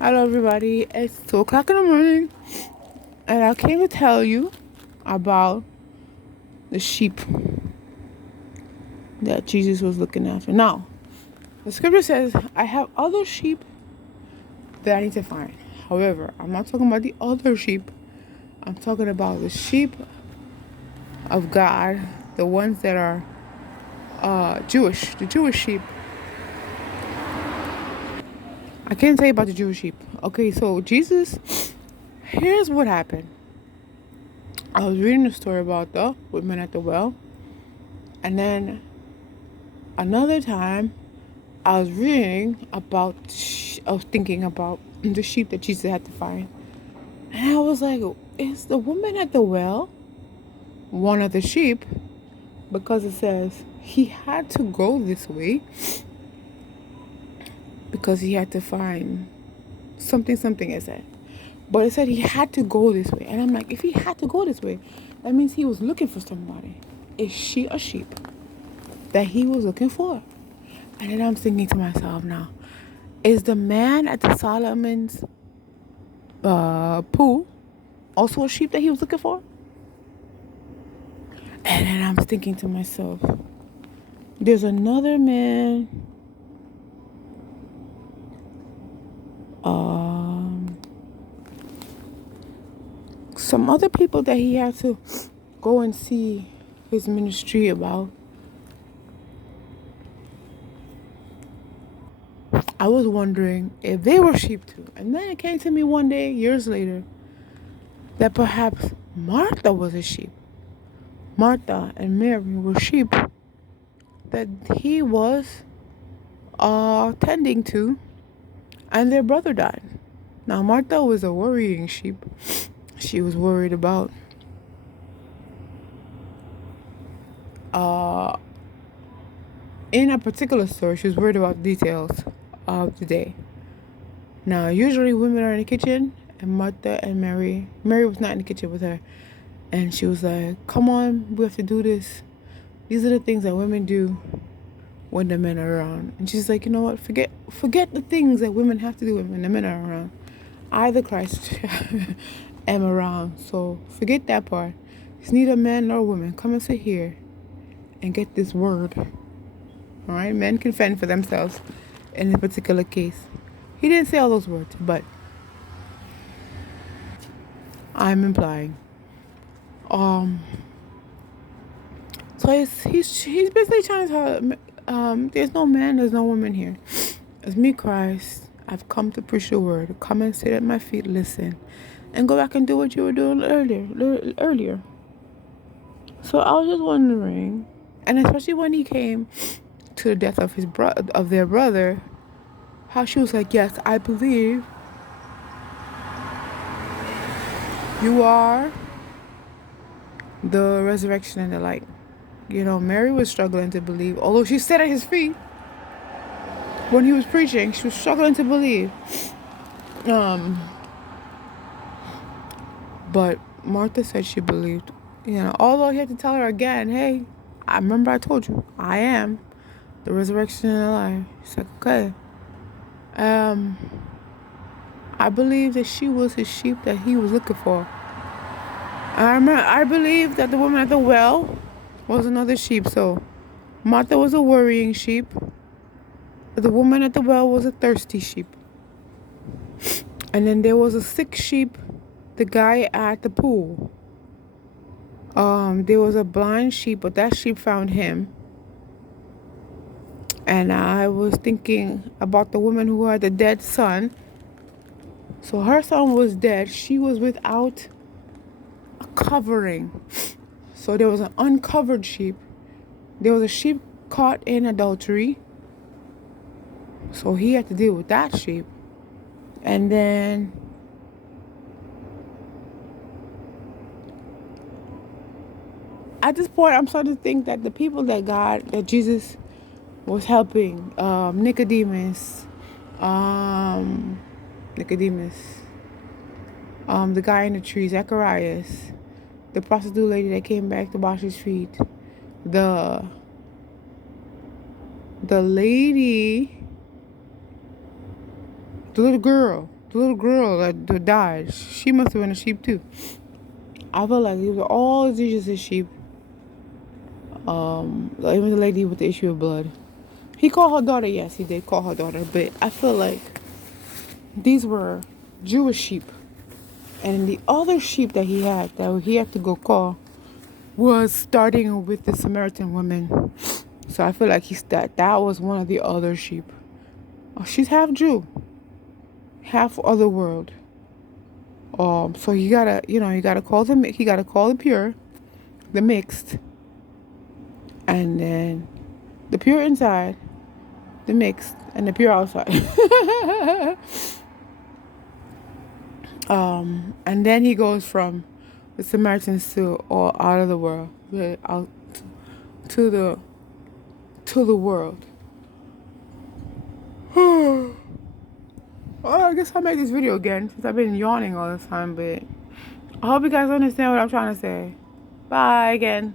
Hello, everybody. It's 2 o'clock in the morning, and I came to tell you about the sheep that Jesus was looking after. Now, the scripture says, I have other sheep that I need to find. However, I'm not talking about the other sheep, I'm talking about the sheep of God, the ones that are Jewish, the Jewish sheep. I can't tell you about the Jewish sheep. Okay, so Jesus, here's what happened. I was reading a story about the women at the well, and then another time I was reading about, I was thinking about the sheep that Jesus had to find. And I was like, is the woman at the well one of the sheep? Because it says he had to go this way because he had to find something, it said. But it said he had to go this way. And I'm like, if he had to go this way, that means he was looking for somebody. Is she a sheep that he was looking for? And then I'm thinking to myself now, is the man at the Solomon's pool also a sheep that he was looking for? And then I'm thinking to myself, there's another man, some other people that he had to go and see his ministry about. I was wondering if they were sheep too. And then it came to me one day, years later, that perhaps Martha was a sheep. Martha and Mary were sheep that he was tending to, and their brother died. Now, Martha was a worrying sheep. She was worried about in a particular story, she was worried about details of the day. Now, usually women are in the kitchen, and Martha and Mary was not in the kitchen with her. And she was like, come on, we have to do this. These are the things that women do when the men are around. And she's like, you know what, forget the things that women have to do when the men are around. I, the Christ, am around. So forget that part. It's neither man nor woman. Come and sit here and get this word. All right? Men can fend for themselves in a particular case. He didn't say all those words, but I'm implying. So he's basically trying to tell, there's no man, there's no woman here. It's me, Christ. I've come to preach the word. Come and sit at my feet, listen, and go back and do what you were doing earlier. So I was just wondering, and especially when he came to the death of their brother, how she was like, yes, I believe you are the resurrection and the light. You know, Mary was struggling to believe, although she sat at his feet when he was preaching. She was struggling to believe. But Martha said she believed. You know, although he had to tell her again, hey, I remember I told you, I am the resurrection and the life. She's like, okay. I believe that she was his sheep that he was looking for. I believe that the woman at the well was another sheep. So Martha was a worrying sheep. The woman at the well was a thirsty sheep. And then there was a sick sheep, the guy at the pool. There was a blind sheep, but that sheep found him. And I was thinking about the woman who had a dead son. So her son was dead. She was without a covering. So there was an uncovered sheep. There was a sheep caught in adultery. So he had to deal with that sheep. And then at this point, I'm starting to think that the people that Jesus was helping, Nicodemus, the guy in the tree, Zacharias, the prostitute lady that came back to wash his feet, the lady, the little girl The little girl that died, she must have been a sheep too. I feel like these were all Jesus' sheep. Even the lady with the issue of blood. He called her daughter, yes, he did call her daughter, but I feel like these were Jewish sheep. And the other sheep that he had to go call was starting with the Samaritan woman. So I feel like that was one of the other sheep. Oh, she's half Jew, half other world. So you gotta call the pure, the mixed, and then the pure inside, the mixed, and the pure outside. And then he goes from the Samaritans to all out of the world, out to the world. Well, I guess I'll make this video again since I've been yawning all the time, but I hope you guys understand what I'm trying to say. Bye again.